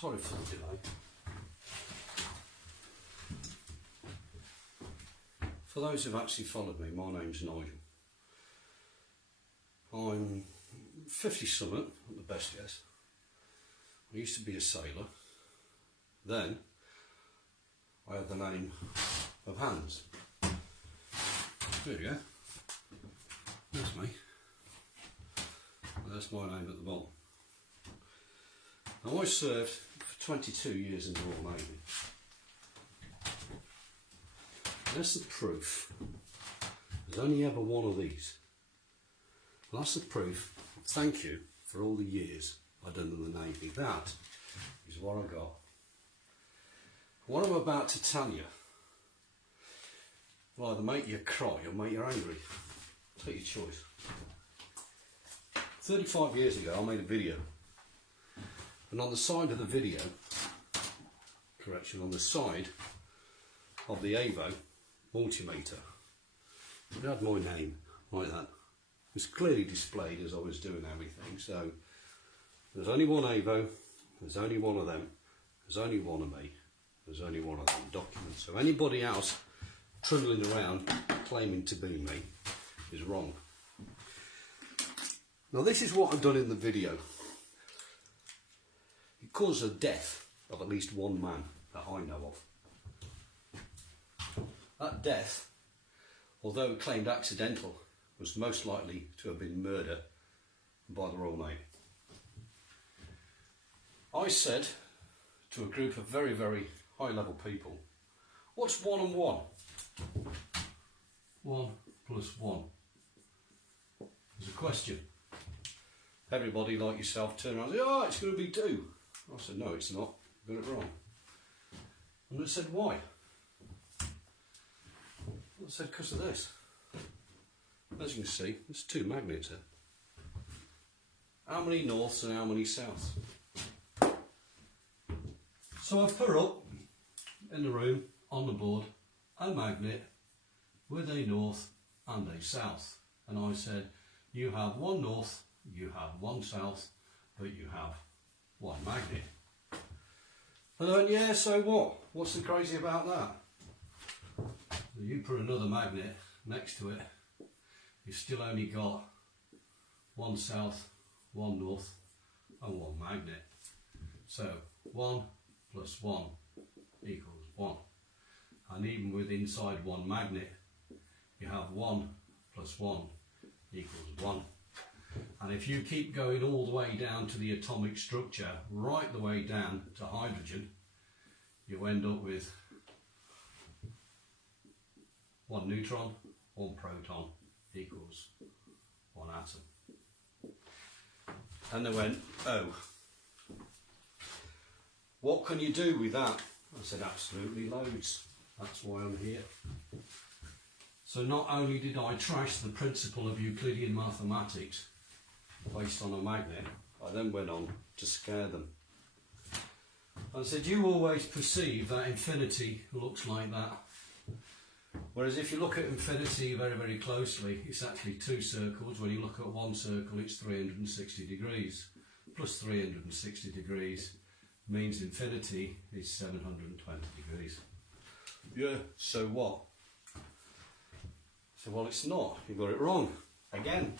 Sorry for the delay. For those who've actually followed me, my name's Nigel. I'm 50 something at the best guess. I used to be a sailor. Then I had the name of Hans. There you go. That's me. And that's my name at the bottom. Now I served for 22 years in the Royal Navy. That's the proof. There's only ever one of these. And that's the proof. Thank you for all the years I've done in the Navy. That is what I got. What I'm about to tell you will either make you cry or make you angry. Take your choice. 35 years ago I made a video, and on the side of the video, on the side of the Avo multimeter, it had my name like that. It was clearly displayed as I was doing everything. So there's only one Avo, there's only one of them, there's only one of me, there's only one of them documents. So anybody else trundling around claiming to be me is wrong. Now this is what I've done in the video. It caused the death of at least one man that I know of. That death, although claimed accidental, was most likely to have been murder by the Royal Navy. I said to a group of very, very high level people, what's 1 and 1? 1 plus 1. There's a question. Everybody like yourself turned around and said, oh, it's going to be 2. I said, no, it's not. You got it wrong. And I said, why? I said, because of this. As you can see, there's 2 magnets here. How many norths and how many souths? So I put up in the room, on the board, a magnet with a north and a south. And I said, you have 1 north, you have 1 south, but you have 1 magnet. And I went, yeah, so what? What's so crazy about that? So you put another magnet next to it, you've still only got 1 south, 1 north, and 1 magnet. So 1 plus 1 equals 1. And even with inside 1 magnet, you have 1 plus 1 equals 1. And if you keep going all the way down to the atomic structure, right the way down to hydrogen, you end up with 1 neutron, 1 proton equals 1 atom. And they went, oh, what can you do with that? I said, absolutely loads. That's why I'm here. So not only did I trash the principle of Euclidean mathematics based on a magnet, I then went on to scare them. I said, you always perceive that infinity looks like that. Whereas if you look at infinity very, very closely, it's actually 2 circles. When you look at 1 circle, it's 360 degrees. Plus 360 degrees means infinity is 720 degrees. Yeah, so what? So, well, it's not. You got it wrong. Again.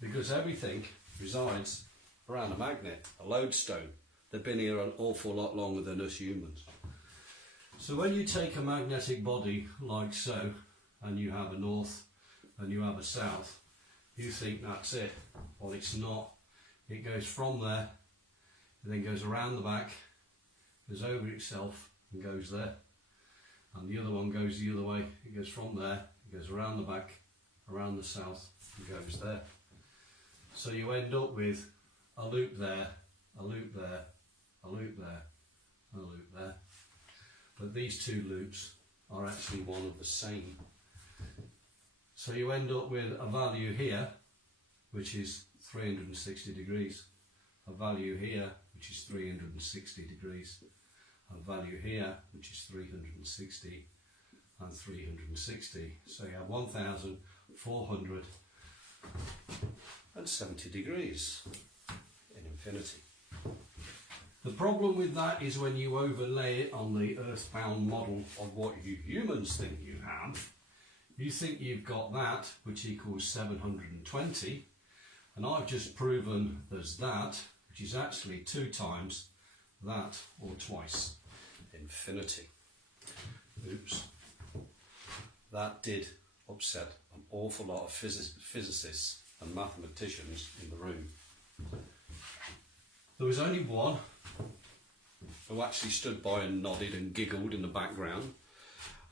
Because everything resides around a magnet, a lodestone. They've been here an awful lot longer than us humans. So when you take a magnetic body like so, and you have a north and you have a south, you think that's it. Well, it's not. It goes from there, and then goes around the back, goes over itself and goes there. And the other one goes the other way. It goes from there, it goes around the back, around the south, and goes there. So you end up with a loop there, a loop there, a loop there, and a loop there. But these 2 loops are actually one of the same. So you end up with a value here, which is 360 degrees, a value here, which is 360 degrees, a value here, which is 360, and 360. So you have 1,470 degrees in infinity. The problem with that is when you overlay it on the earthbound model of what you humans think you have, you think you've got that, which equals 720, and I've just proven there's that, which is actually 2 times that, or twice infinity. Oops. That did upset an awful lot of physicists and mathematicians in the room. There was only one who actually stood by and nodded and giggled in the background,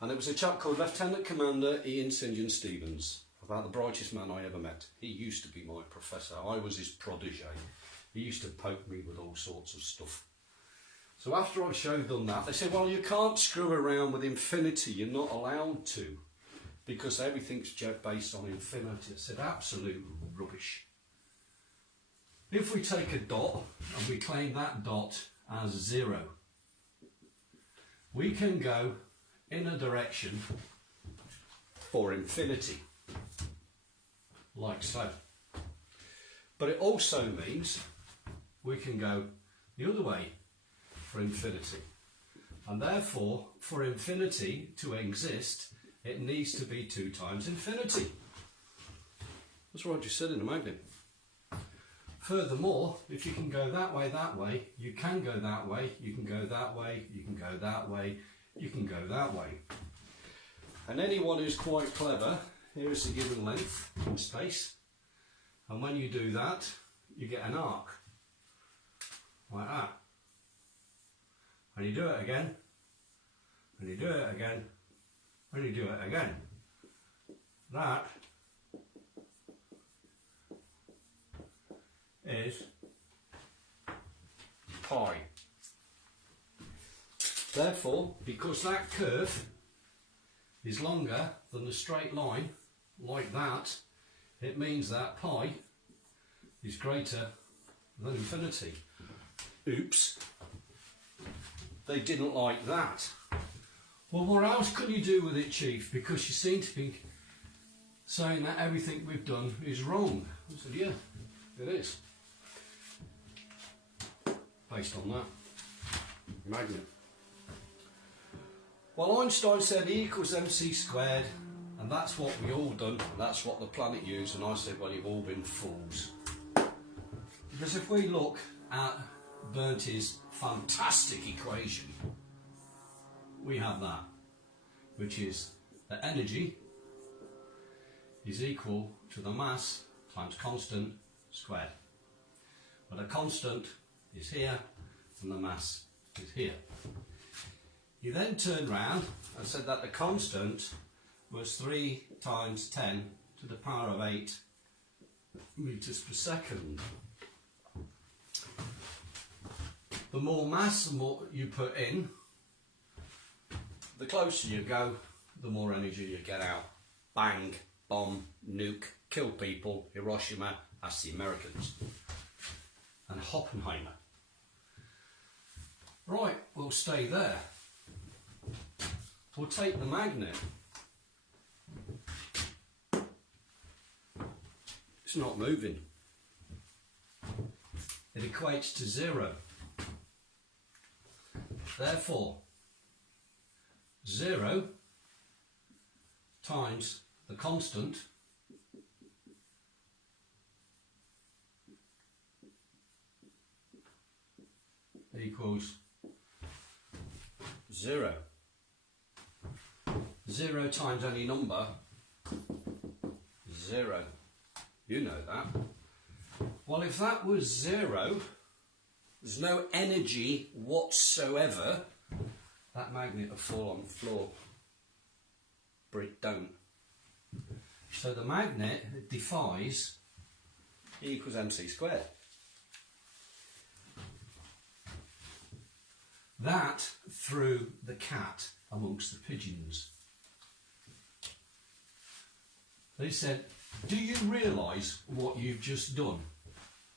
and it was a chap called Lieutenant Commander Ian St John Stevens, about the brightest man I ever met. He used to be my professor. I was his protege. He used to poke me with all sorts of stuff. So after I showed them that, they said, well, you can't screw around with infinity. You're not allowed to, because everything's based on infinity. I said, absolute rubbish. If we take a dot and we claim that dot as 0, we can go in a direction for infinity, like so. But it also means we can go the other way for infinity. And therefore, for infinity to exist, it needs to be 2 times infinity. That's what I just said in the magnet. Furthermore, if you can go that way, you can go that way, you can go that way, you can go that way, you can go that way. And anyone who's quite clever, here is the given length in space, and when you do that, you get an arc, like that. And you do it again, and you do it again, and you do it again. That is pi. Therefore, because that curve is longer than the straight line, like that, it means that pi is greater than infinity. Oops. They didn't like that. Well, what else can you do with it, Chief? Because you seem to be saying that everything we've done is wrong. I said, yeah, it is. Based on that magnet. Well, Einstein said E equals mc squared, and that's what we all done, and that's what the planet used, and I said, well, you've all been fools. Because if we look at Bernoulli's fantastic equation, we have that, which is the energy is equal to the mass times constant squared. But the constant is here and the mass is here. You then turned round and said that the constant was 3 times 10 to the power of 8 meters per second. The more mass the more you put in, the closer you go, the more energy you get out. Bang, bomb, nuke, kill people, Hiroshima, that's the Americans. And Oppenheimer. Right, we'll stay there. We'll take the magnet. It's not moving. It equates to 0. Therefore, 0 times the constant equals 0. 0 times any number, 0. You know that. Well, if that was 0, there's no energy whatsoever, that magnet will fall on the floor. But it don't. So the magnet defies E equals mc squared. That threw the cat amongst the pigeons. They said, do you realise what you've just done?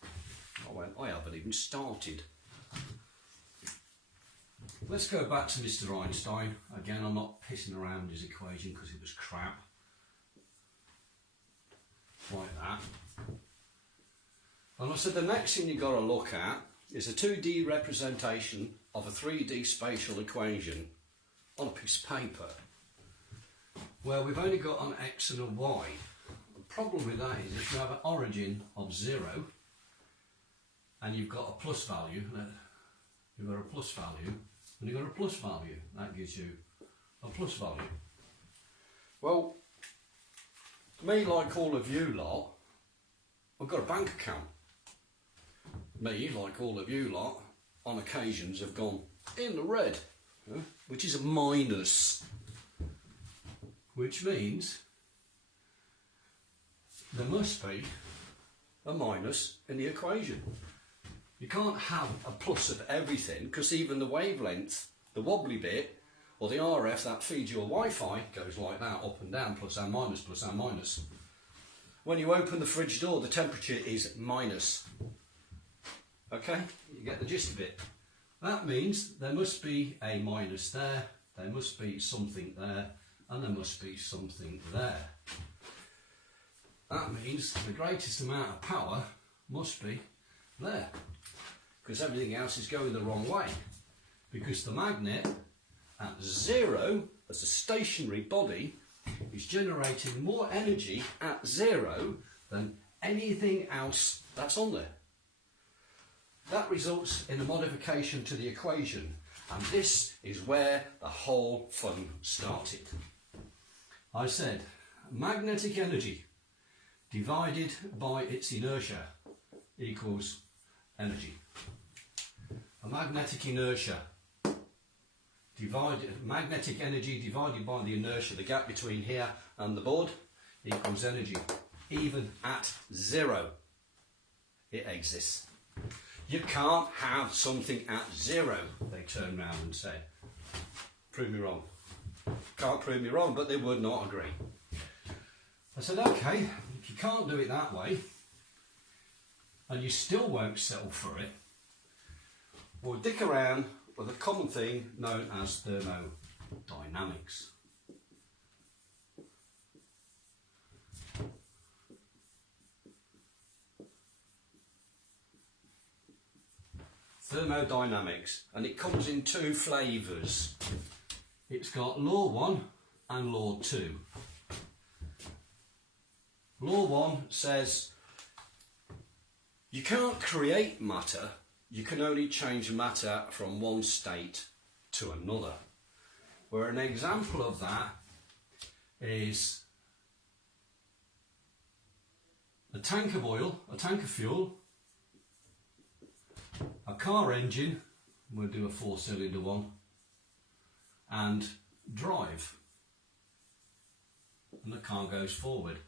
I went, I haven't even started. Let's go back to Mr. Einstein. Again, I'm not pissing around his equation because it was crap. Like that. And I said, the next thing you've got to look at is a 2D representation of a 3D spatial equation on a piece of paper where we've only got an x and a y. The problem with that is if you have an origin of 0 and you've got a plus value, you've got a plus value, and you've got a plus value, that gives you a plus value. Well, me, like all of you lot, I've got a bank account. Me, like all of you lot, on occasions have gone in the red, which is a minus. Which means there must be a minus in the equation. You can't have a plus of everything, because even the wavelength, the wobbly bit, or the RF that feeds your Wi-Fi goes like that, up and down, plus and minus, plus and minus. When you open the fridge door, the temperature is minus. Okay, you get the gist of it. That means there must be a minus there, there must be something there, and there must be something there. That means the greatest amount of power must be there, because everything else is going the wrong way. Because the magnet at 0, as a stationary body, is generating more energy at 0 than anything else that's on there. That results in a modification to the equation, and this is where the whole fun started. I said magnetic energy divided by its inertia equals energy. A magnetic inertia magnetic energy divided by the inertia, the gap between here and the board, equals energy. Even at 0, it exists. You can't have something at 0, they turn round and say. Prove me wrong. Can't prove me wrong, but they would not agree. I said, okay, if you can't do it that way, and you still won't settle for it, we'll dick around with a common thing known as thermodynamics. Thermodynamics, and it comes in 2 flavours. It's got law 1 and law 2. Law 1 says you can't create matter, you can only change matter from one state to another. Where an example of that is a tank of oil, a tank of fuel, a car engine, we'll do a 4-cylinder one, and drive, and the car goes forward.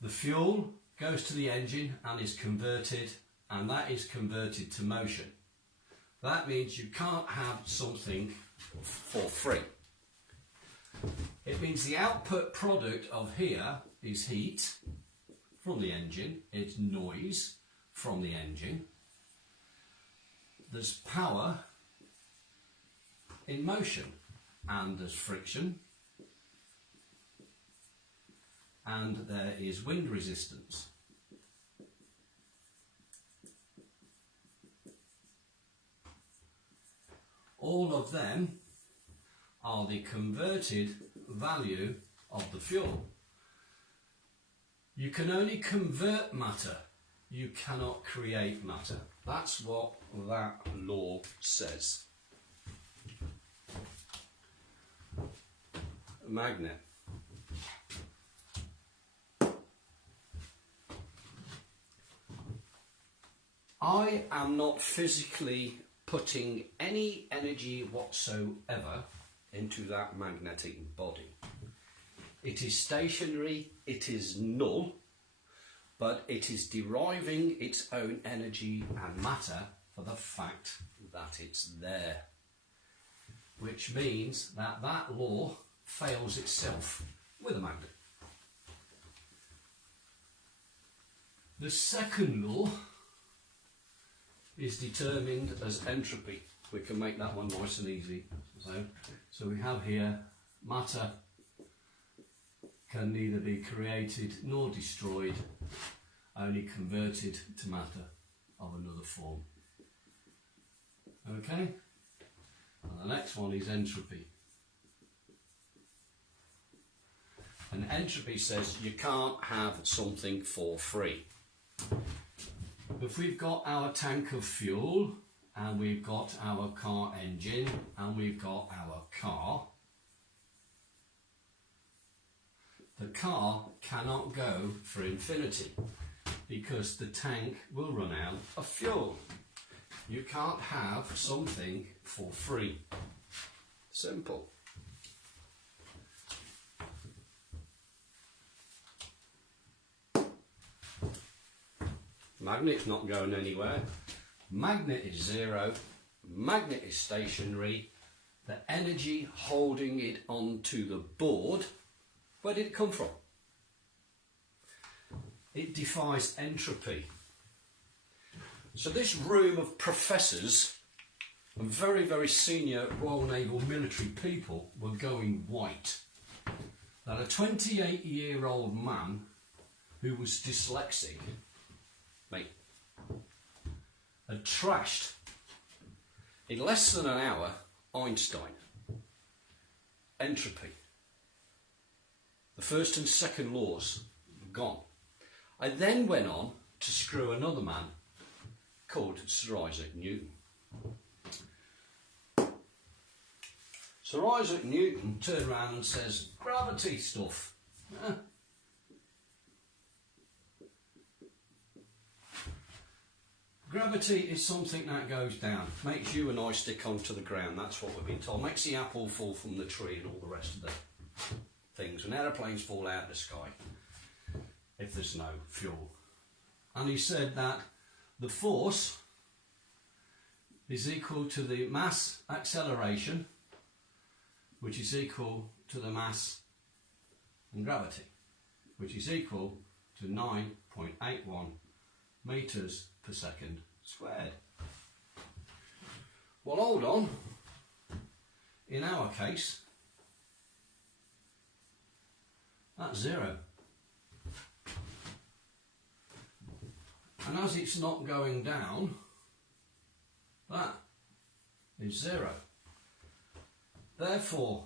The fuel goes to the engine and is converted, and that is converted to motion. That means you can't have something for free. It means the output product of here is heat from the engine, it's noise from the engine, there's power in motion, and there's friction, and there is wind resistance. All of them are the converted value of the fuel. You can only convert matter, you cannot create matter. That's what that law says. A magnet. I am not physically putting any energy whatsoever into that magnetic body. It is stationary, it is null, but it is deriving its own energy and matter for the fact that it's there. Which means that that law fails itself with a magnet. The second law is determined as entropy. We can make that one nice and easy. So we have here matter can neither be created nor destroyed, only converted to matter of another form. Okay? And the next one is entropy. And entropy says you can't have something for free. If we've got our tank of fuel, and we've got our car engine, and we've got our car, the car cannot go for infinity because the tank will run out of fuel. You can't have something for free. Simple. Magnet's not going anywhere. Magnet is zero. Magnet is stationary. The energy holding it onto the board, where did it come from? It defies entropy. So this room of professors and very, very senior Royal Naval military people were going white. That a 28-year-old man who was dyslexic, mate, had trashed in less than an hour Einstein, entropy. The first and second laws gone. I then went on to screw another man called Sir Isaac Newton. Sir Isaac Newton turned around and says, gravity stuff. Gravity is something that goes down, makes you and I stick onto the ground, that's what we've been told. Makes the apple fall from the tree and all the rest of the things. And aeroplanes fall out of the sky if there's no fuel. And he said that the force is equal to the mass acceleration, which is equal to the mass and gravity, which is equal to 9.81 metres per second squared. Well, hold on. In our case, that's zero. And as it's not going down, that is zero. Therefore,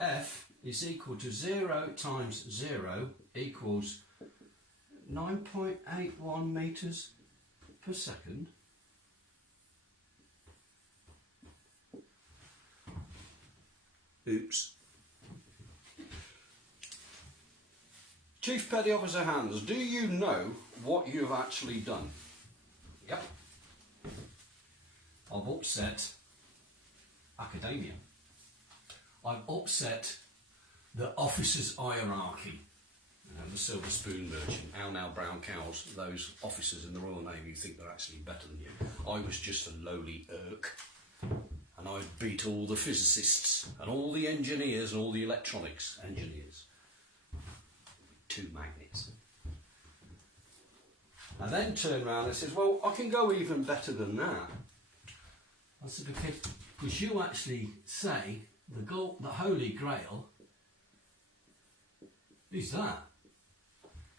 F is equal to 0 times 0 equals 9.81 metres per second. Oops. Chief Petty Officer Hans, do you know what you've actually done? Yep. I've upset academia. I've upset the officers' hierarchy. The silver spoon merchant, how now brown cows, those officers in the Royal Navy who think they're actually better than you. I was just a lowly irk, and I beat all the physicists and all the engineers and all the electronics engineers. 2 magnets. I then turned around and says, well, I can go even better than that. I said, because you actually say the Holy Grail is that.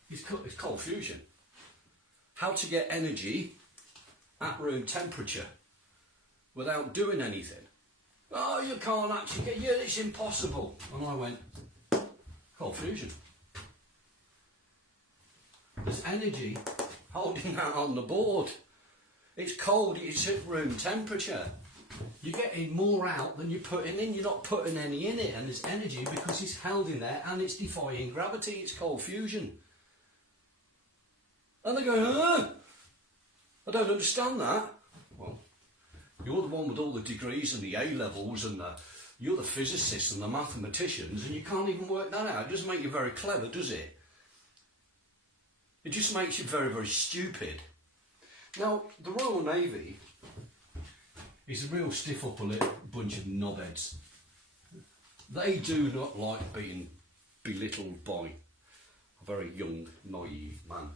It's cold fusion. How to get energy at room temperature without doing anything. Oh, you can't actually get, yeah, it's impossible. And I went, cold fusion. There's energy holding that on the board. It's cold, it's at room temperature. You're getting more out than you're putting in. You're not putting any in it, and there's energy because it's held in there and it's defying gravity. It's cold fusion. And they go, I don't understand that. Well, you're the one with all the degrees and the A levels and you're the physicists and the mathematicians, and you can't even work that out. It doesn't make you very clever, does it? It just makes you very, very stupid. Now, the Royal Navy is a real stiff upper lip bunch of knobheads. They do not like being belittled by a very young, naive man.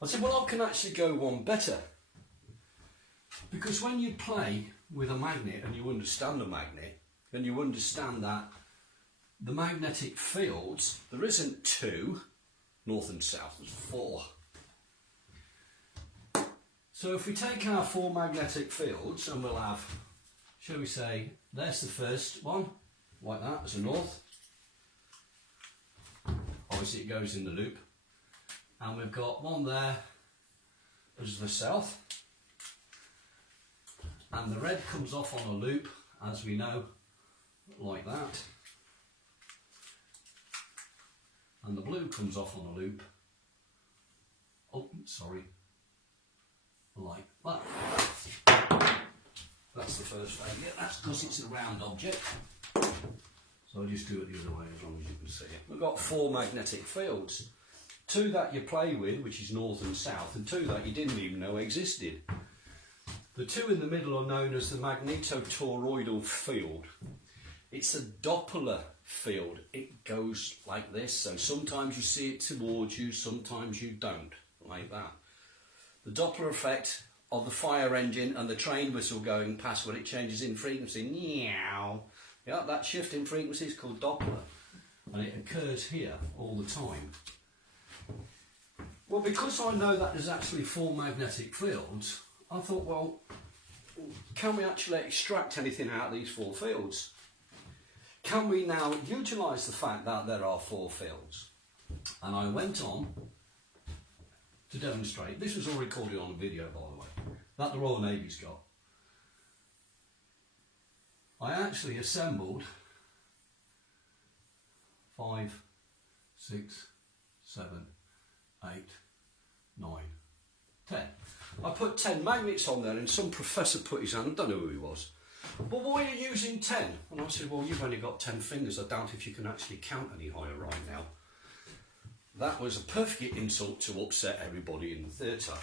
I said, well, I can actually go one better. Because when you play with a magnet and you understand a magnet, and you understand that the magnetic fields, there isn't 2, north and south, there's 4. So if we take our four magnetic fields, and we'll have, shall we say, there's the first one, like that, as a north. Obviously it goes in the loop. And we've got one there as the south. And the red comes off on a loop, as we know, like that. And the blue comes off on a loop, oh, sorry, like that. That's the first failure. That's because it's a round object. So I'll just do it the other way as long as you can see it. We've got four magnetic fields. Two that you play with, which is north and south, and two that you didn't even know existed. The two in the middle are known as the magnetotoroidal field. It's a Doppler field. It goes like this, so sometimes you see it towards you, sometimes you don't, like that. The Doppler effect of the fire engine and the train whistle going past when it changes in frequency, meow. Yeah, that shift in frequency is called Doppler, and it occurs here all the time. Well, because I know that there's actually four magnetic fields, I thought, well, can we actually extract anything out of these four fields? Can we now utilise the fact that there are four fields? And I went on to demonstrate, this was all recorded on a video by the way, that the Royal Navy's got. I actually assembled 5, 6, 7, 8, 9, 10. I put 10 magnets on there and some professor put his hand, I don't know who he was. But why are you using 10? And I said, well, you've only got 10 fingers. I doubt if you can actually count any higher right now. That was a perfect insult to upset everybody in the theatre.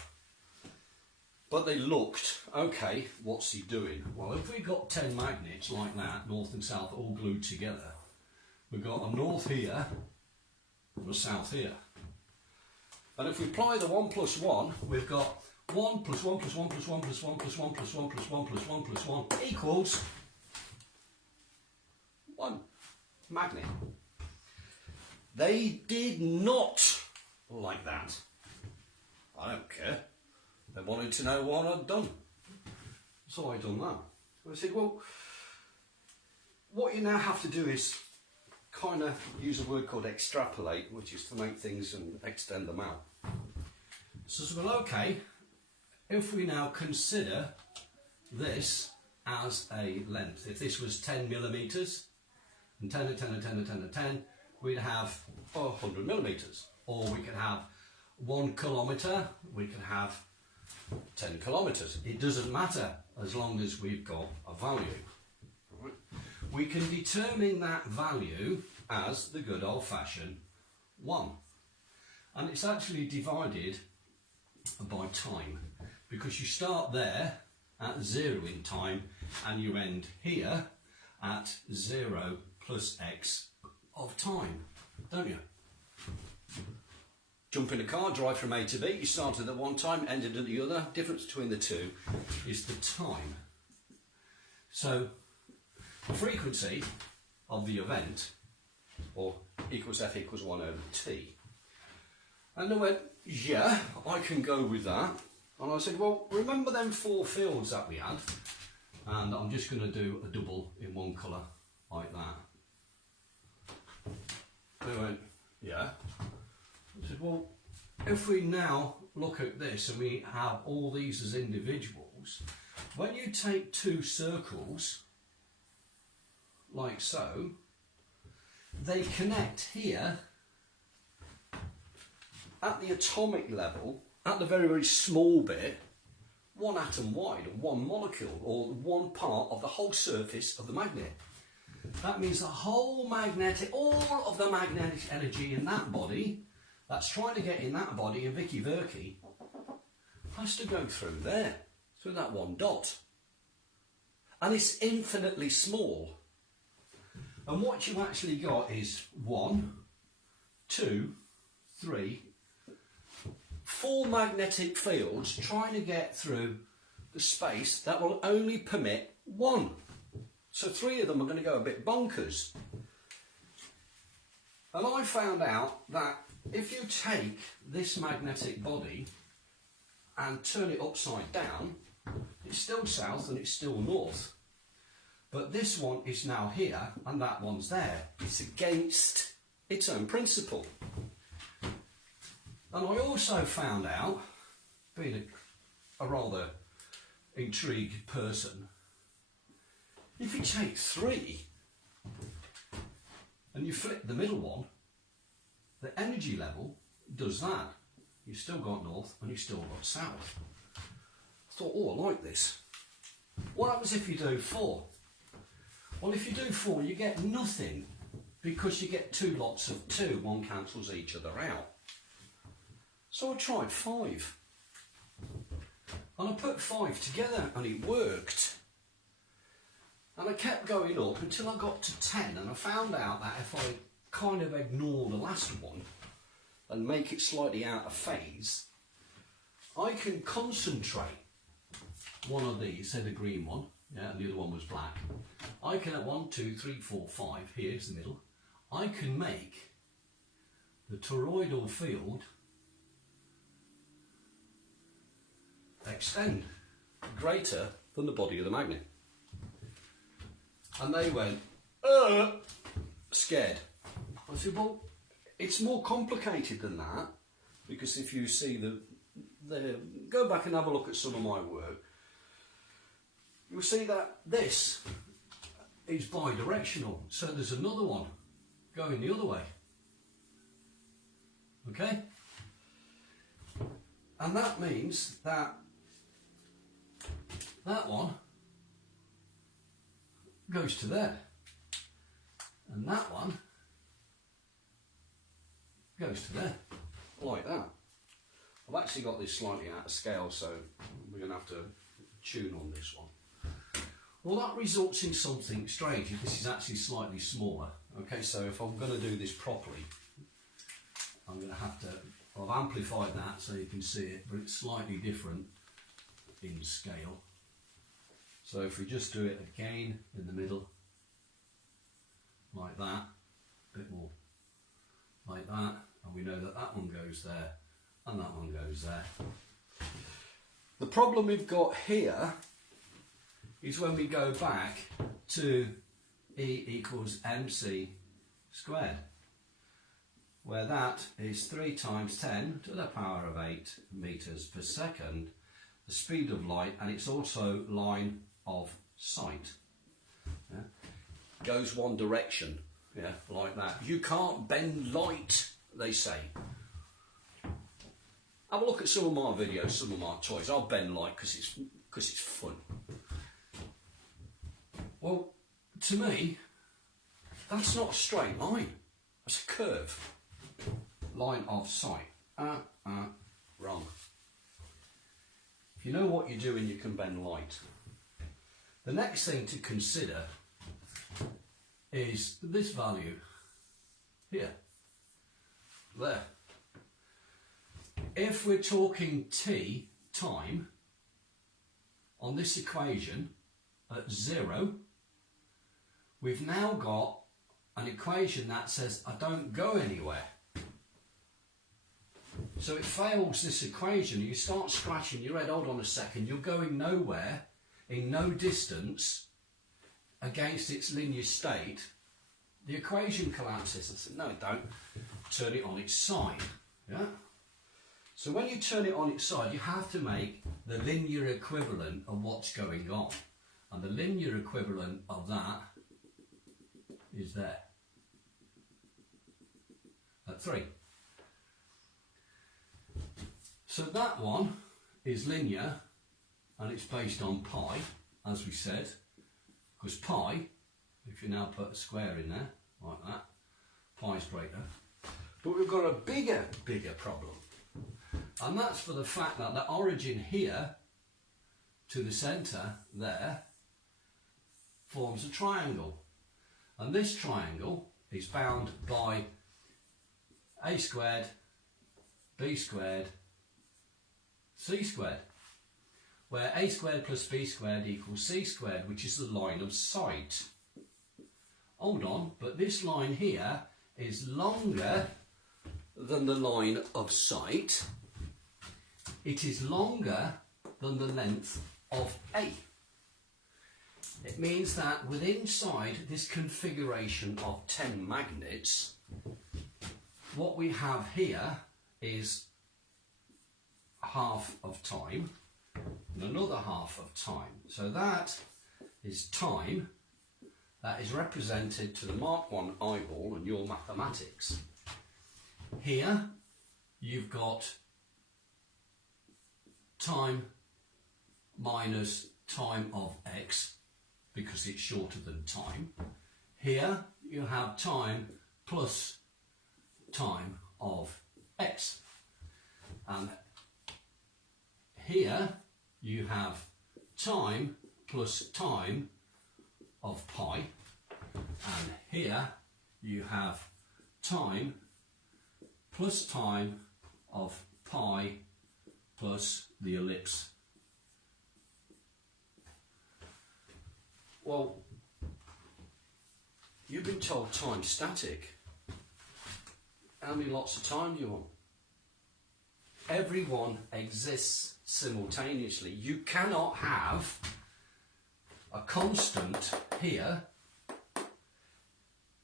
But they looked, okay, what's he doing? Well, if we got 10 magnets like that, north and south, all glued together, we've got a north here and a south here. And if we apply the 1 plus 1, we've got 1 plus 1 plus 1 plus 1 plus 1 plus 1 plus 1 plus 1 plus 1 plus 1 equals 1 magnet. They did not like that. I don't care. They wanted to know what I'd done. So I done that. I said, well, what you now have to do is kind of use a word called extrapolate, which is to make things and extend them out. So I said, well, okay, if we now consider this as a length, if this was 10 millimetres, and 10 and 10 and 10 and 10 and 10, we'd have 100 millimetres. Or we could have 1 kilometre, we could have 10 kilometres. It doesn't matter as long as we've got a value. Right? We can determine that value as the good old-fashioned 1. And it's actually divided by time, because you start there at 0 in time and you end here at 0 plus x of time, don't you? Jump in a car, drive from A to B, you started at one time, ended at the other. Difference between the two is the time. So the frequency of the event, or equals f equals 1 over t. And I went, yeah, I can go with that. And I said, well, remember them 4 fields that we had? And I'm just going to do a double in one colour, like that. They went, yeah. I said, well, if we now look at this and we have all these as individuals, when you take 2 circles, like so, they connect here at the atomic level, at the very, very small bit, 1 atom wide, 1 molecule, or 1 part of the whole surface of the magnet. That means the whole magnetic, all of the magnetic energy in that body, that's trying to get in that body, in Vicky Verky, has to go through there, through that 1 dot. And it's infinitely small. And what you actually got is 1, 2, 3, 4 magnetic fields trying to get through the space that will only permit 1. So 3 of them are going to go a bit bonkers. And I found out that if you take this magnetic body and turn it upside down, it's still south and it's still north. But this one is now here and that one's there. It's against its own principle. And I also found out, being a rather intrigued person, if you take 3 and you flip the middle one, the energy level does that. You've still got north and you've still got south. I thought, oh, I like this. What happens if you do 4? Well, if you do 4, you get nothing because you get 2 lots of 2. One cancels each other out. So I tried 5. And I put 5 together and it worked. And I kept going up until I got to 10, and I found out that if I kind of ignore the last one and make it slightly out of phase, I can concentrate one of these, say the green one, yeah, and the other one was black. I can at 1, 2, 3, 4, 5, here's the middle, I can make the toroidal field extend greater than the body of the magnet. And they went, scared. I said, well, it's more complicated than that, because if you see go back and have a look at some of my work, you'll see that this is bidirectional. So there's another one going the other way. Okay? And that means that that one goes to there, and that one goes to there, like that. I've actually got this slightly out of scale, so we're going to have to tune on this one. Well, that results in something strange. This is actually slightly smaller. Okay, so if I'm going to do this properly, I'm going to have to, I've amplified that so you can see it, but it's slightly different in scale. So if we just do it again in the middle, like that, a bit more like that, and we know that that one goes there and that one goes there. The problem we've got here is when we go back to E equals mc squared, where that is 3 times 10 to the power of 8 meters per second, the speed of light, and it's also line of sight. Yeah? Goes one direction, yeah, like that. You can't bend light, they say. Have a look at some of my videos, some of my toys. I'll bend light because it's fun. Well, to me, that's not a straight line. That's a curve. Line of sight. Wrong. If you know what you're doing, you can bend light. The next thing to consider is this value here, there. If we're talking t, time, on this equation at 0, we've now got an equation that says I don't go anywhere. So it fails this equation. You start scratching your head, hold on a second, you're going nowhere, in no distance against its linear state. The equation collapses. I said, no, don't. Turn it on its side. Yeah. So when you turn it on its side, you have to make the linear equivalent of what's going on. And the linear equivalent of that is there. At 3. So that one is linear, and it's based on pi, as we said, because pi, if you now put a square in there, like that, pi is greater. But we've got a bigger problem. And that's for the fact that the origin here to the centre there forms a triangle. And this triangle is bound by a squared, b squared, c squared, where a squared plus b squared equals c squared, which is the line of sight. Hold on, but this line here is longer than the line of sight it is longer than the length of A. It means that within inside this configuration of 10 magnets, what we have here is half of time and another half of time. So that is time that is represented to the Mark 1 eyeball and your mathematics. Here you've got time minus time of x, because it's shorter than time. Here you have time plus time of x. And here you have time plus time of pi. And here you have time plus time of pi plus the ellipse. Well, you've been told time's static. How many lots of time do you want? Everyone exists simultaneously. You cannot have a constant here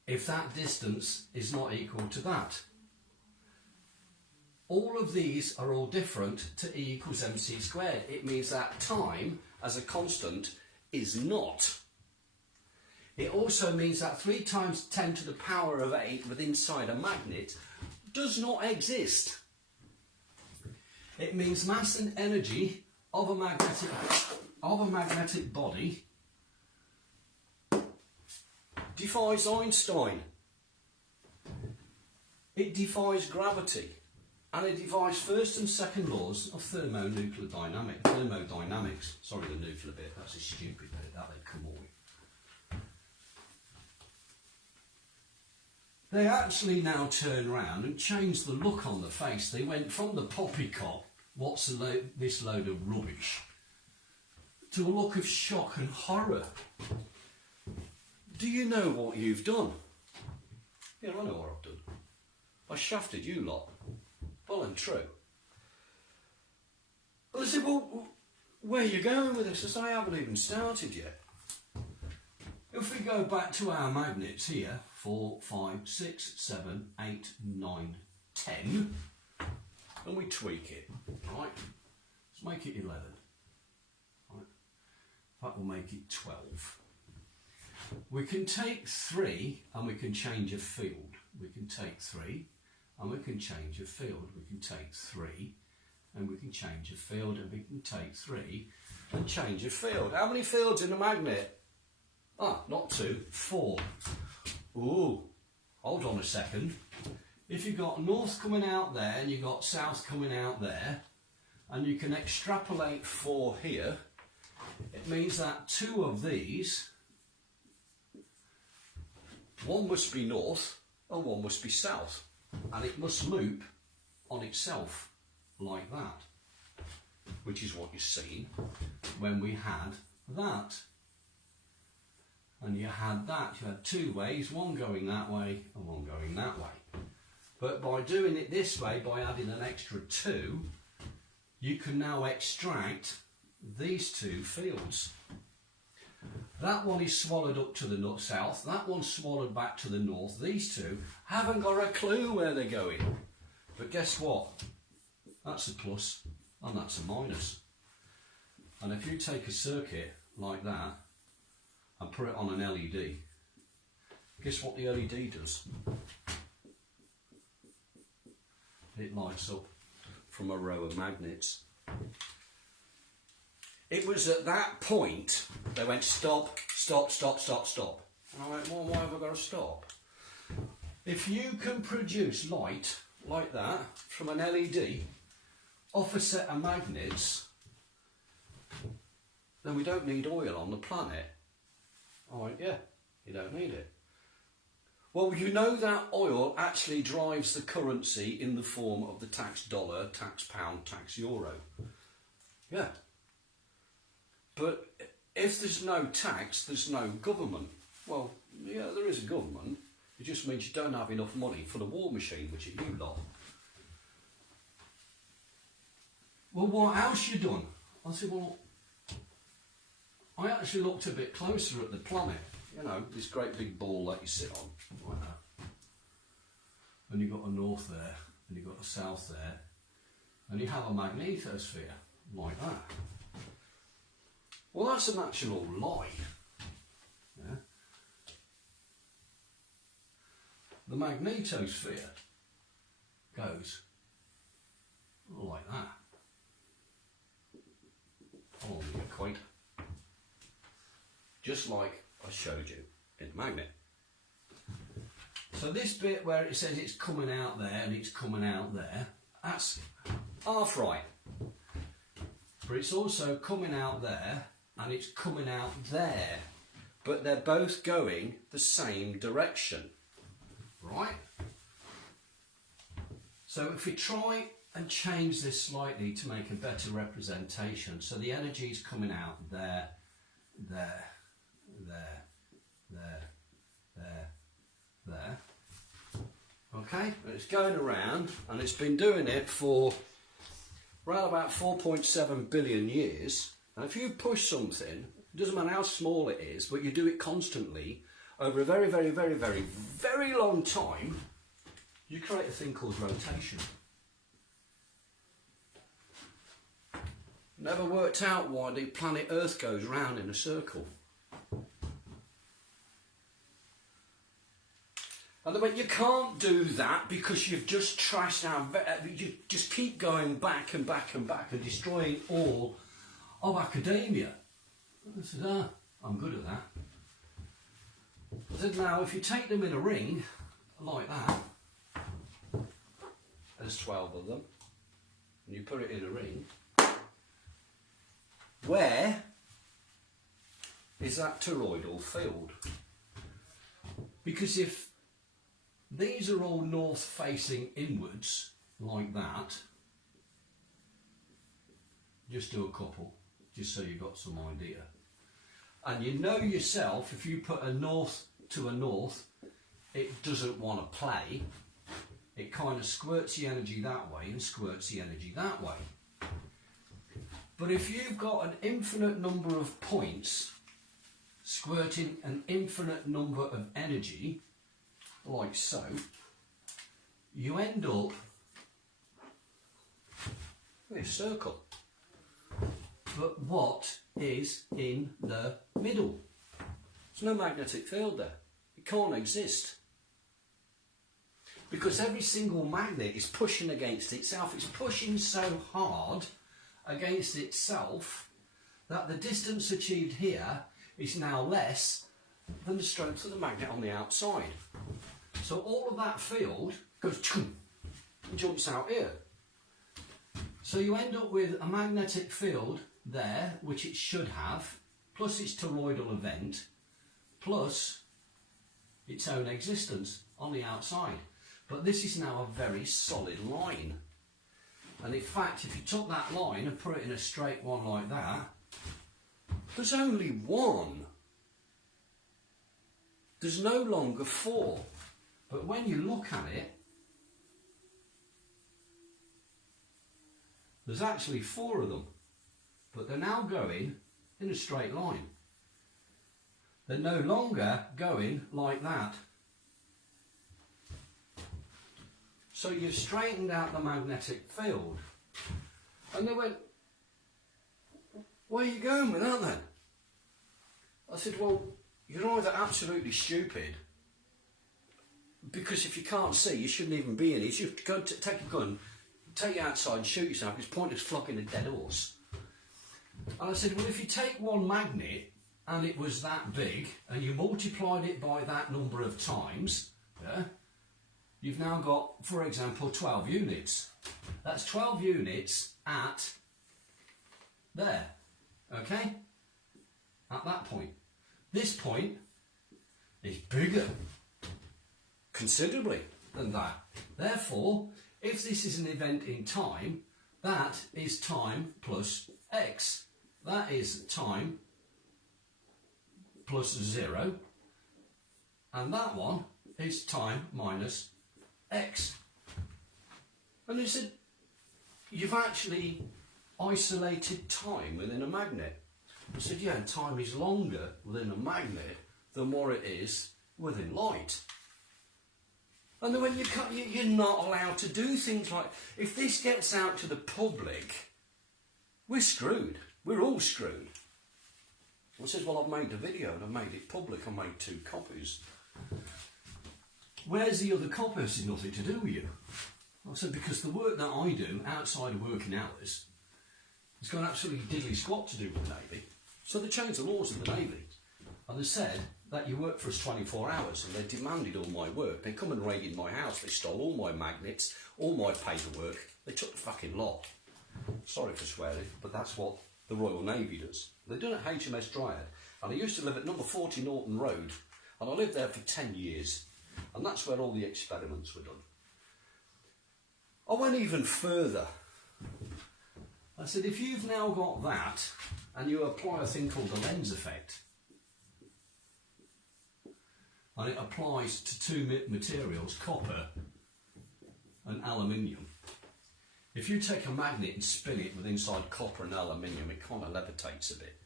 if that distance is not equal to that. All of these are all different to E equals mc squared. It means that time as a constant is not. It also means that 3 times 10 to the power of 8 within inside a magnet does not exist. It means mass and energy of a magnetic body defies Einstein. It defies gravity, and it defies first and second laws of thermodynamics. Sorry, the nuclear bit, that's a stupid bit, that they've come all. They actually now turn around and change the look on the face. They went from the poppycock, what's this load of rubbish, to a look of shock and horror. Do you know what you've done? Yeah, I know what I've done. I shafted you lot. Well and true. Well, I said, well, where are you going with this? I said, I haven't even started yet. If we go back to our magnets here, 4, 5, 6, 7, 8, 9, 10, and we tweak it, right? Let's make it 11. Right? That will make it 12. We can take 3 and we can change a field. We can take 3 and we can change a field. We can take 3 and we can change a field, and we can take 3 and change a field. How many fields in a magnet? Ah, not 2, 4. Ooh, hold on a second. If you've got north coming out there and you've got south coming out there, and you can extrapolate 4 here, it means that 2 of these, one must be north and one must be south, and it must loop on itself like that, which is what you've seen when we had that. And you had that, you had 2 ways, one going that way and one going that way. But by doing it this way, by adding an extra 2, you can now extract these 2 fields. That one is swallowed up to the south, that one's swallowed back to the north. These 2 haven't got a clue where they're going. But guess what? That's a plus and that's a minus. And if you take a circuit like that and put it on an LED, guess what the LED does? It lights up from a row of magnets. It was at that point they went stop, stop, stop, stop, stop. And I went, well, why have I got to stop? If you can produce light like that from an LED off a set of magnets, then we don't need oil on the planet. I went, yeah, you don't need it. Well, you know that oil actually drives the currency in the form of the tax dollar, tax pound, tax euro. Yeah. But if there's no tax, there's no government. Well, yeah, there is a government. It just means you don't have enough money for the war machine, which is you lot. well, what else you done? I said, well, I actually looked a bit closer at the planet. You know, this great big ball that you sit on, like that. And you've got a north there, and you've got a south there, and you have a magnetosphere, like that. Well, that's an actual lie. Yeah? The magnetosphere goes like that, along the equator. Just like I showed you in the magnet. So this bit where it says it's coming out there and it's coming out there, that's half right. But it's also coming out there and it's coming out there. But they're both going the same direction. Right? So if we try and change this slightly to make a better representation, so the energy is coming out there, there, there, there, there, there. Okay, and it's going around, and it's been doing it for around about 4.7 billion years. And if you push something, it doesn't matter how small it is, but you do it constantly over a very, very, very, very, very long time, you create a thing called rotation. Never worked out why the planet Earth goes round in a circle. And but you can't do that because you've just trashed out, you just keep going back and back and back and destroying all of academia. I said, I'm good at that. I said, now if you take them in a ring, like that, there's 12 of them, and you put it in a ring, where is that toroidal field? Because if these are all north facing inwards, like that, just do a couple, just so you've got some idea. And you know yourself, if you put a north to a north, it doesn't want to play. It kind of squirts the energy that way and squirts the energy that way. But if you've got an infinite number of points squirting an infinite number of energy, like so, you end up with a circle. But what is in the middle? There's no magnetic field there. It can't exist. Because every single magnet is pushing against itself. It's pushing so hard against itself that the distance achieved here is now less than the strength of the magnet on the outside. So all of that field goes and jumps out here. So you end up with a magnetic field there, which it should have, plus its toroidal event, plus its own existence on the outside. But this is now a very solid line. And in fact, if you took that line and put it in a straight one like that, there's only one. There's no longer four. But when you look at it, there's actually four of them. But they're now going in a straight line. They're no longer going like that. So you've straightened out the magnetic field. And they went, where are you going with that then? I said, well, you're either absolutely stupid, because if you can't see, you shouldn't even be in it. You should go to take a gun, take it outside and shoot yourself, because it's pointless flogging a dead horse. And I said, well, if you take one magnet and it was that big and you multiplied it by that number of times, yeah, you've now got, for example, 12 units. That's 12 units at there, okay? At that point. This point is bigger, considerably, than that. Therefore, if this is an event in time, that is time plus x. That is time plus 0. And that one is time minus x. And they said, you've actually isolated time within a magnet. I said, yeah, and time is longer within a magnet than what it is within light. And then when you're not allowed to do things like, if this gets out to the public, we're screwed. We're all screwed. I says, well, I've made the video and I've made it public. I made 2 copies. Where's the other copy? I said, nothing to do with you. I said, because the work that I do outside of working hours has got absolutely diddly squat to do with the Navy. So they changed the laws of the Navy. And they said that you work for us 24 hours, and they demanded all my work. They come and raided my house. They stole all my magnets, all my paperwork. They took the fucking lot. Sorry for swearing, but that's what the Royal Navy does. They've done it at HMS Dryad. And I used to live at number 40 Norton Road. And I lived there for 10 years. And that's where all the experiments were done. I went even further. I said, if you've now got that, and you apply a thing called the lens effect, and it applies to 2 materials, copper and aluminium. If you take a magnet and spin it with inside copper and aluminium, it kind of levitates a bit.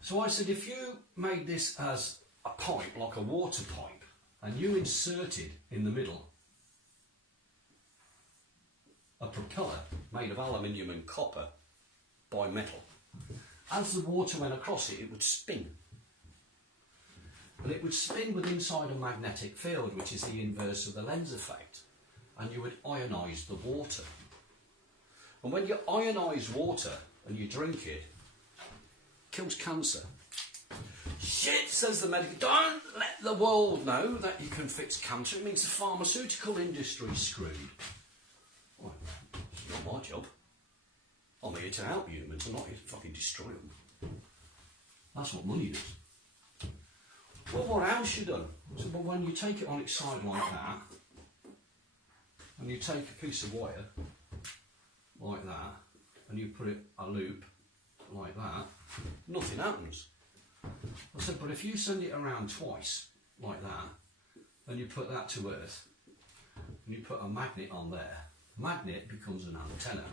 So I said, if you made this as a pipe, like a water pipe, and you inserted in the middle a propeller made of aluminium and copper by metal, as the water went across it, it would spin. But it would spin with inside a magnetic field, which is the inverse of the lens effect. And you would ionise the water. And when you ionise water and you drink it, it kills cancer. Shit, says the medic, don't let the world know that you can fix cancer. It means the pharmaceutical industry's screwed. Well, it's not my job. I'm here to help humans, I'm not here to fucking destroy them. That's what money does. Well, what else you done? So, well, when you take it on its side like that, and you take a piece of wire like that, and you put it a loop like that, nothing happens. I said, but if you send it around twice like that, and you put that to Earth, and you put a magnet on there, magnet becomes an antenna.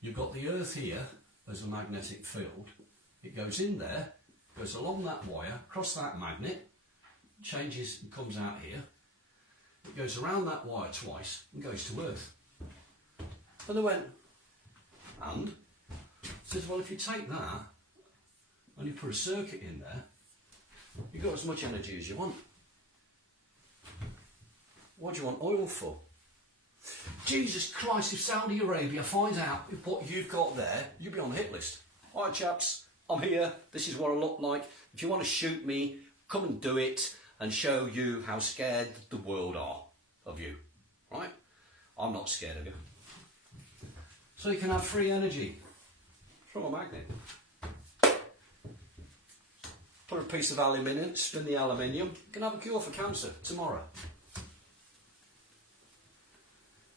You've got the Earth here as a magnetic field. It goes in there, goes along that wire, across that magnet, changes and comes out here. It goes around that wire twice and goes to Earth. And they went, and? Says, well, if you take that and you put a circuit in there, you've got as much energy as you want. What do you want oil for? Jesus Christ, if Saudi Arabia finds out what you've got there, you'll be on the hit list. All right, chaps, I'm here. This is what I look like. If you want to shoot me, come and do it and show you how scared the world are of you. Right? I'm not scared of you. So you can have free energy from a magnet. Put a piece of aluminium, spin the aluminium, you can have a cure for cancer tomorrow.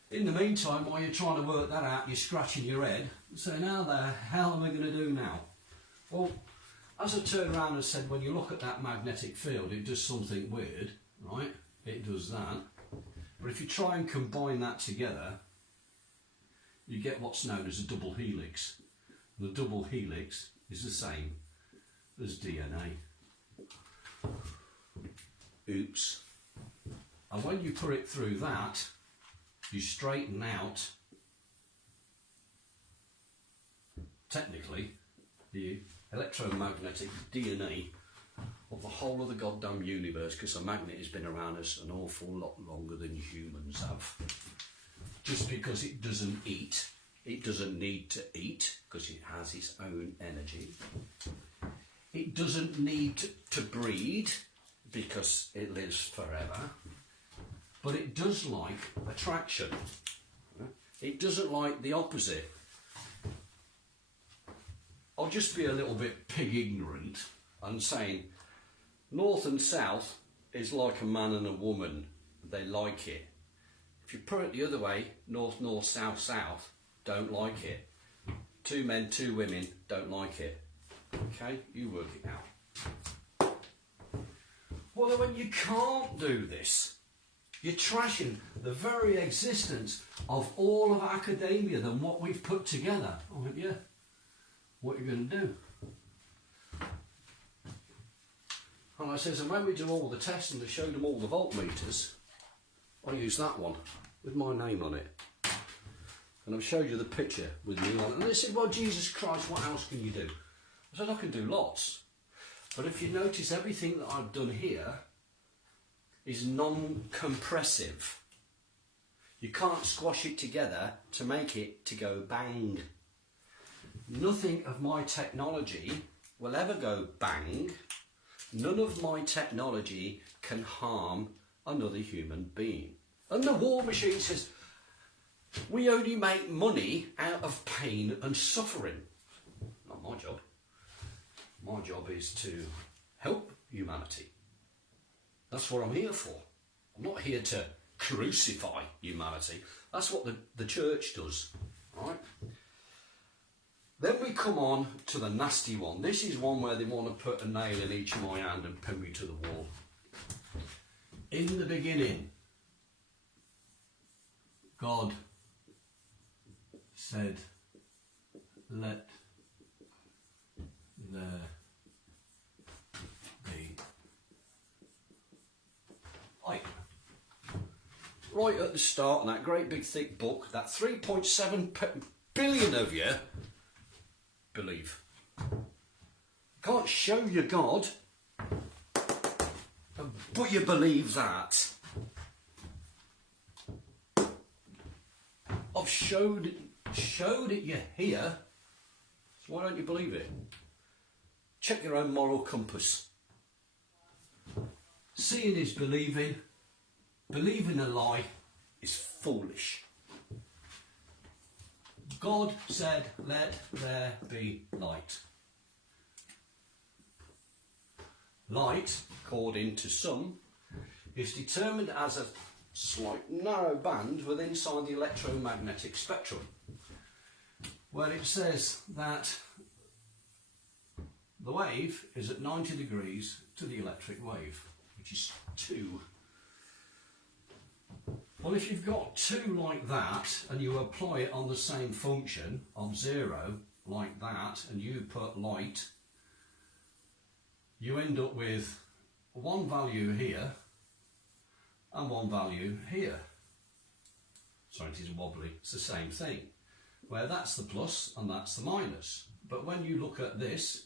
In the meantime, while you're trying to work that out, you're scratching your head, saying, how the hell am I going to do now? Well, as I turned around and said, when you look at that magnetic field, it does something weird, right? It does that. But if you try and combine that together, you get what's known as a double helix. The double helix is the same as DNA. Oops. And when you put it through that, you straighten out, technically, the electromagnetic DNA of the whole of the goddamn universe, because a magnet has been around us an awful lot longer than humans have. Just because it doesn't eat, it doesn't need to eat, because it has its own energy. It doesn't need to breed, because it lives forever. But it does like attraction. It doesn't like the opposite. I'll just be a little bit pig ignorant and saying north and south is like a man and a woman. They like it. If you put it the other way, north, north, south, south, don't like it. 2 men, 2 women, don't like it. Okay, you work it out. Well, when you can't do this, You're trashing the very existence of all of academia and what we've put together, aren't you? What are you going to do? And I says, and when we do all the tests and they showed them all the voltmeters, I use that one with my name on it. And I've showed you the picture with me on it. And they said, well, Jesus Christ, what else can you do? I said, I can do lots. But if you notice, everything that I've done here is non-compressive. You can't squash it together to make it to go bang. Nothing of my technology will ever go bang. None of my technology can harm another human being. And the war machine says, we only make money out of pain and suffering. Not my job. My job is to help humanity. That's what I'm here for. I'm not here to crucify humanity. That's what the church does, right? Then we come on to the nasty one. This is one where they want to put a nail in each of my hand and pin me to the wall. In the beginning, God said, let there be light. Right at the start, in that great big thick book, that 3.7 billion of you believe. Can't show you God, but you believe that. I've showed it you here, so why don't you believe it? Check your own moral compass. Seeing is believing. Believing a lie is foolish. God said, let there be light. Light, according to some, is determined as a slight narrow band within inside the electromagnetic spectrum, where it says that the wave is at 90 degrees to the electric wave, which is 2. Well, if you've got 2 like that and you apply it on the same function of 0 like that and you put light, you end up with one value here and one value here. Sorry, it is wobbly. It's the same thing, where that's the plus and that's the minus. But when you look at this,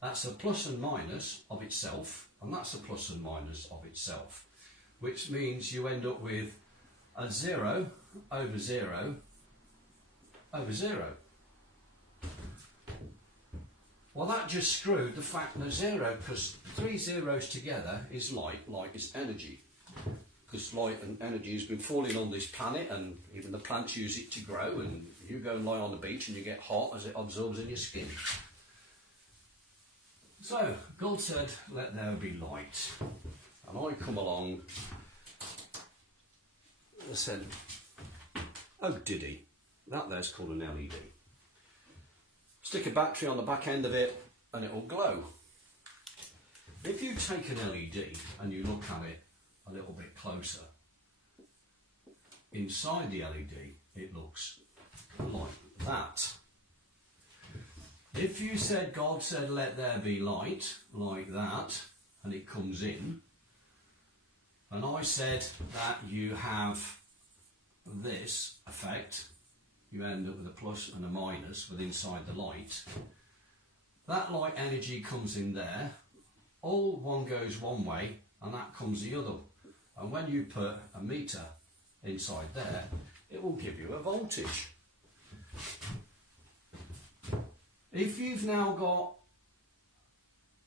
that's a plus and minus of itself, and that's a plus and minus of itself, which means you end up with a 0 over 0 over 0. Well, that just screwed the fact that 0, because 3 zeros together is light. Light is energy. Because light and energy has been falling on this planet, and even the plants use it to grow, and you go and lie on the beach and you get hot as it absorbs in your skin. So, God said, let there be light. And I come along, I said, oh did he? That there's called an LED. Stick a battery on the back end of it and it will glow. If you take an LED and you look at it a little bit closer, inside the LED it looks like that. If you said, God said let there be light, like that, and it comes in, and I said that you have this effect, you end up with a plus and a minus with inside the light. That light energy comes in there, all one goes one way and that comes the other. And when you put a meter inside there, it will give you a voltage. If you've now got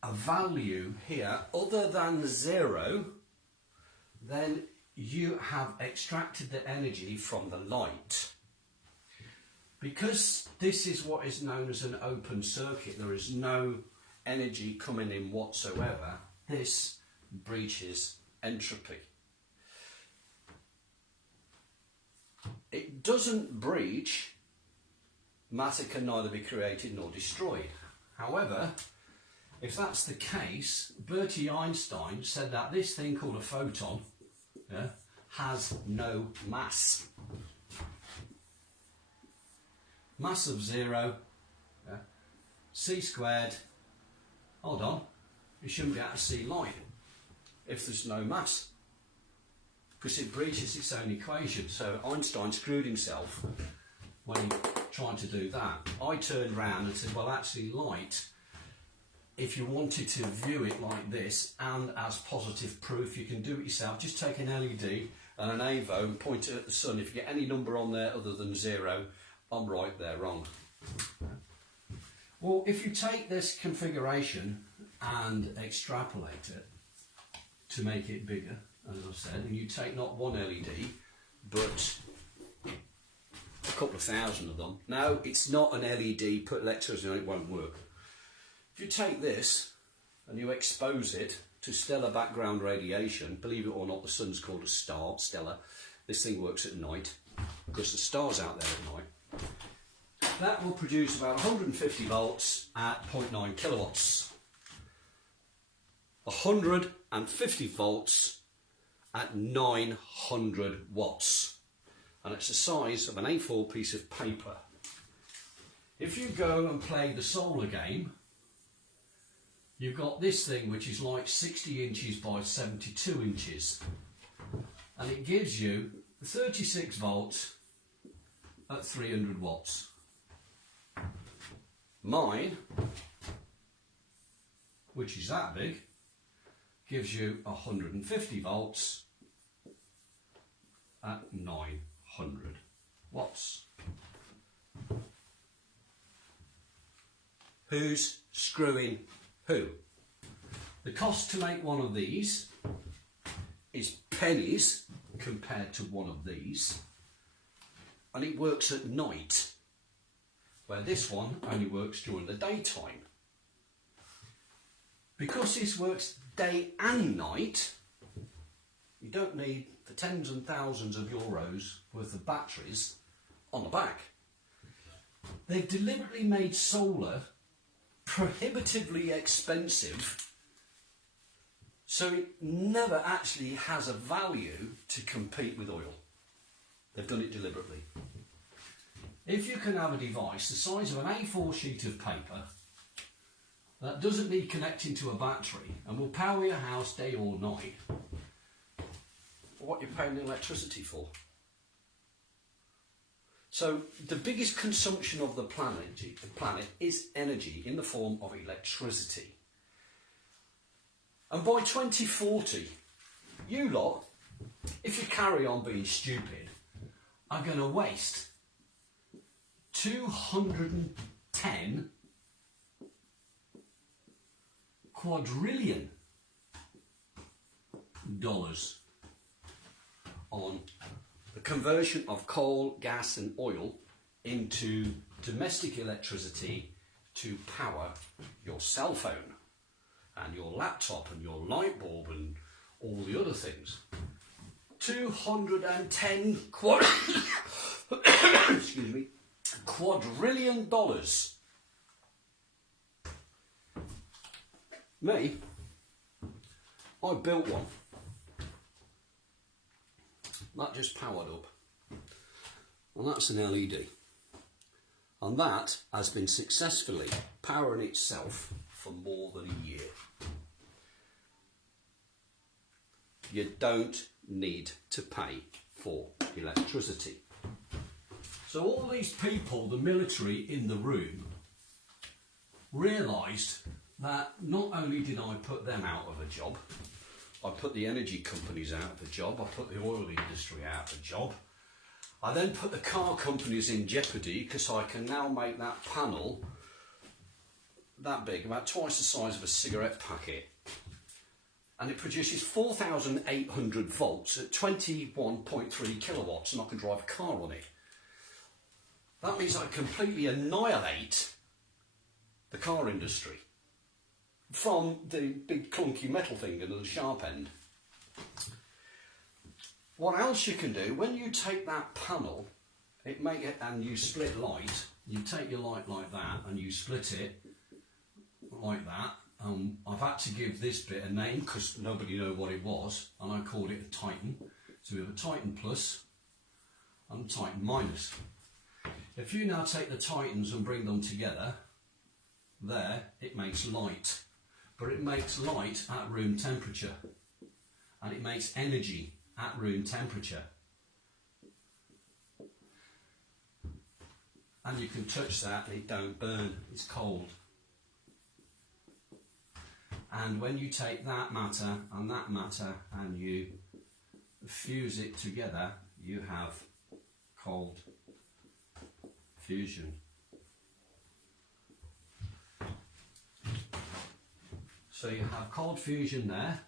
a value here other than 0, then you have extracted the energy from the light. Because this is what is known as an open circuit, there is no energy coming in whatsoever, this breaches entropy. It doesn't breach, matter can neither be created nor destroyed. However, if that's the case, Bertie Einstein said that this thing called a photon, has no mass. Mass of 0, yeah, c squared, hold on, you shouldn't be able to see light if there's no mass, because it breaches its own equation. So Einstein screwed himself when he tried to do that. I turned around and said, well, actually light, if you wanted to view it like this and as positive proof, you can do it yourself. Just take an LED and an AVO and point it at the sun. If you get any number on there other than 0, I'm right, they're wrong. Well, if you take this configuration and extrapolate it to make it bigger, as I've said, and you take not one LED, but a couple of thousand of them. No, it's not an LED, put electricity on it, won't work. If you take this and you expose it to stellar background radiation, believe it or not, the sun's called a star, stellar. This thing works at night because the star's out there at night. That will produce about 150 volts at 0.9 kilowatts. 150 volts at 900 watts. And it's the size of an A4 piece of paper. If you go and play the solar game, you've got this thing which is like 60 inches by 72 inches. And it gives you 36 volts at 300 watts. Mine, which is that big, gives you 150 volts at 900 watts. Who's screwing who? The cost to make one of these is pennies compared to one of these, and it works at night, where this one only works during the daytime. Because this works day and night, you don't need the tens and thousands of euros worth of batteries on the back. They've deliberately made solar prohibitively expensive, so it never actually has a value to compete with oil. They've done it deliberately. If you can have a device the size of an A4 sheet of paper that doesn't need connecting to a battery and will power your house day or night, what you're paying the electricity for. So the biggest consumption of the planet is energy in the form of electricity. And by 2040, you lot, if you carry on being stupid, are going to waste 210 quadrillion dollars on the conversion of coal, gas and oil into domestic electricity to power your cell phone and your laptop and your light bulb and all the other things. 210 excuse me, quadrillion dollars. Me, I built one. That just powered up. And that's an LED. And that has been successfully powering itself for more than a year. You don't need to pay for electricity. So all these people, the military in the room, realised that not only did I put them out of a job, I put the energy companies out of a job, I put the oil industry out of a job, I then put the car companies in jeopardy because I can now make that panel that big, about twice the size of a cigarette packet, and it produces 4,800 volts at 21.3 kilowatts, and I can drive a car on it. That means I completely annihilate the car industry from the big clunky metal thing and the sharp end. What else you can do, when you take that panel and you split light, you take your light like that and you split it like that. I've had to give this bit a name because nobody knew what it was, and I called it a Titan. So we have a Titan plus and a Titan minus. If you now take the Titans and bring them together, there it makes light. But it makes light at room temperature. And it makes energy at room temperature. And you can touch that and it don't burn, it's cold. And when you take that matter and you fuse it together, you have cold fusion. So you have cold fusion there.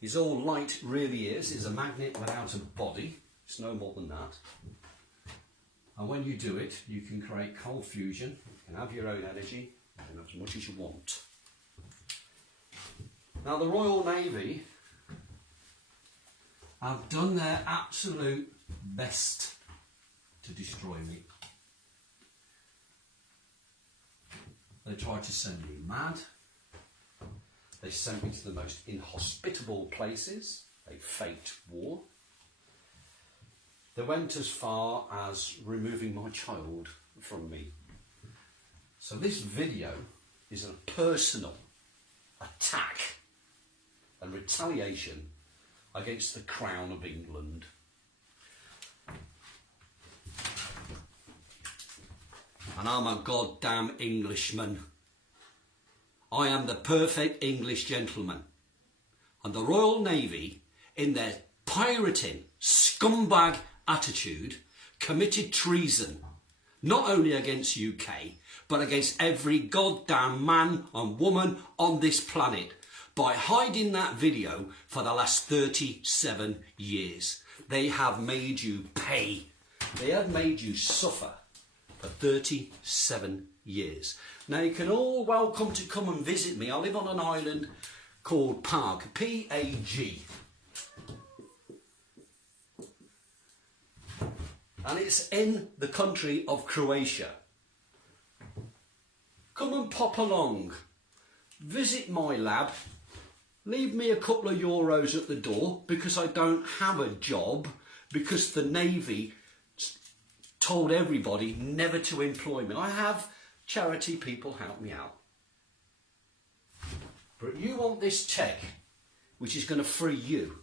Is all light really is a magnet without a body. It's no more than that. And when you do it, you can create cold fusion. You can have your own energy, and as much as you want. Now the Royal Navy have done their absolute best to destroy me. They tried to send me mad. They sent me to the most inhospitable places. They faked war. They went as far as removing my child from me. So this video is a personal attack and retaliation against the Crown of England. And I'm a goddamn Englishman. I am the perfect English gentleman. And the Royal Navy, in their pirating, scumbag attitude, committed treason, not only against UK, but against every goddamn man and woman on this planet, by hiding that video for the last 37 years. They have made you pay. They have made you suffer for 37 years. Now you can all welcome to come and visit me. I live on an island called Pag, P-A-G. And it's in the country of Croatia. Come and pop along. Visit my lab. Leave me a couple of euros at the door because I don't have a job, because the Navy told everybody never to employ me. I have charity people help me out. But you want this tech, which is going to free you.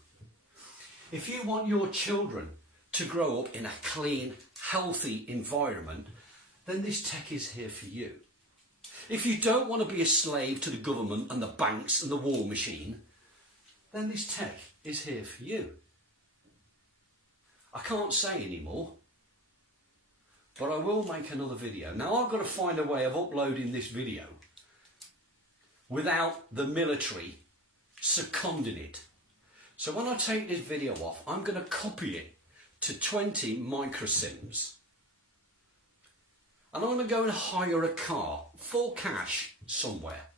If you want your children to grow up in a clean, healthy environment, then this tech is here for you. If you don't want to be a slave to the government and the banks and the war machine, then this tech is here for you. I can't say anymore, but I will make another video. Now I've got to find a way of uploading this video without the military seconding it. So when I take this video off, I'm going to copy it to 20 microsims. And I'm going to go and hire a car for cash somewhere.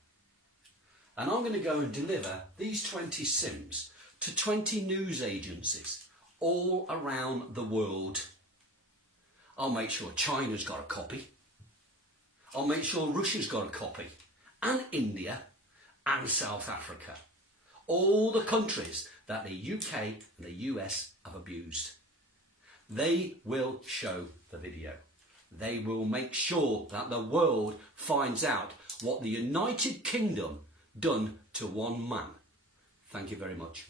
And I'm going to go and deliver these 20 sims to 20 news agencies all around the world. I'll make sure China's got a copy. I'll make sure Russia's got a copy. And India and South Africa. All the countries that the UK and the US have abused. They will show the video. They will make sure that the world finds out what the United Kingdom done to one man. Thank you very much.